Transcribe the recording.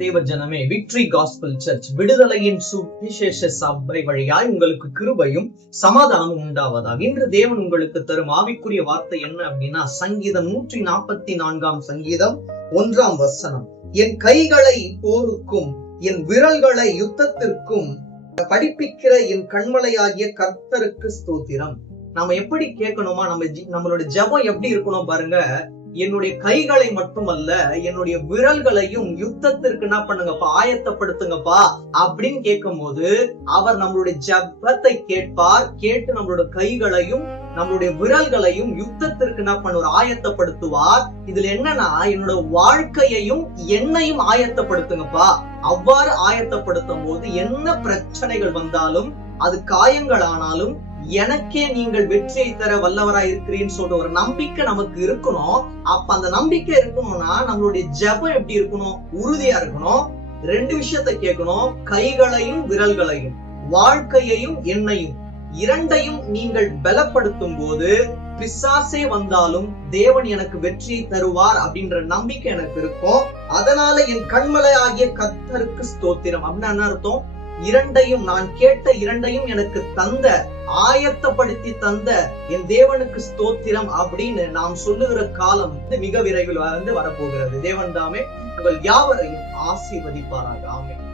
தேவ ஜனமே, victory gospel search விடுதலையின் சுவிசேஷ சபை வழியாய் உங்களுக்கு கிருபையும் சமாதானமும் உண்டாவதாக. இன்று தேவன் உங்களுக்கு தரும் ஆவிக்குரிய வார்த்தை என்ன அப்படின்னா, சங்கீதம் 144 சங்கீதம் 1 என் கைகளை போருக்கும் என் விரல்களை யுத்தத்திற்கும் படிப்பிக்கிற என் கண்மலையாகிய கர்த்தருக்கு ஸ்தோத்திரம். நம்ம எப்படி கேட்கணுமா, நம்மளோட ஜெபம் எப்படி இருக்கணும் பாருங்க. என்னுடைய கைகளை மட்டுமல்ல, என்னுடைய விரல்களையும் யுத்தத்திற்கு என்ன பண்ணுங்கப்பா, ஆயத்தப்படுத்துங்கப்பா அப்படின்னு கேட்கும் போது அவர் நம்மளுடைய ஜெபத்தை கேட்பார். கேட்டு நம்மளோட கைகளையும் நம்மளுடைய விரல்களையும் யுத்தத்திற்கு என்ன பண்ணுவார், ஆயத்தப்படுத்துவார். இதுல என்னன்னா, என்னோட வாழ்க்கையையும் என்னையும் ஆயத்தப்படுத்துங்கப்பா. அவ்வாறு ஆயத்தப்படுத்தும் போது என்ன பிரச்சனைகள் வந்தாலும், அது காயங்கள் ஆனாலும், எனக்கே நீங்கள் வெற்றியை தர வல்லவராய் இருக்கிறேன்னு சொல்ற ஒரு நம்பிக்கை நமக்கு இருக்கணும். அப்ப அந்த நம்பிக்கை இருக்கணும்னா நம்மளுடைய ஜெபம் எப்படி இருக்கணும், உறுதியா இருக்கணும். 2 விஷயத்தை கேட்கணும், கைகளையும் விரல்களையும், வாழ்க்கையையும் எண்ணையும், இரண்டையும் நீங்கள் பலப்படுத்தும் போது பிசாசே வந்தாலும் தேவன் எனக்கு வெற்றியை தருவார் அப்படின்ற நம்பிக்கை எனக்கு இருக்கும். அதனால என் கண்மலை ஆகிய கர்த்தருக்கு ஸ்தோத்திரம் அப்படின்னு என்ன அர்த்தம்? இரண்டையும், நான் கேட்ட இரண்டையும் எனக்கு தந்த, ஆயத்தப்படுத்தி தந்த என் தேவனுக்கு ஸ்தோத்திரம் அப்படின்னு நாம் சொல்லுகிற காலம் மிக விரைவில் வரப்போகிறது. தேவன் தாமே உங்கள் யாவரையும் ஆசீர்வதிப்பாராக. ஆமென்.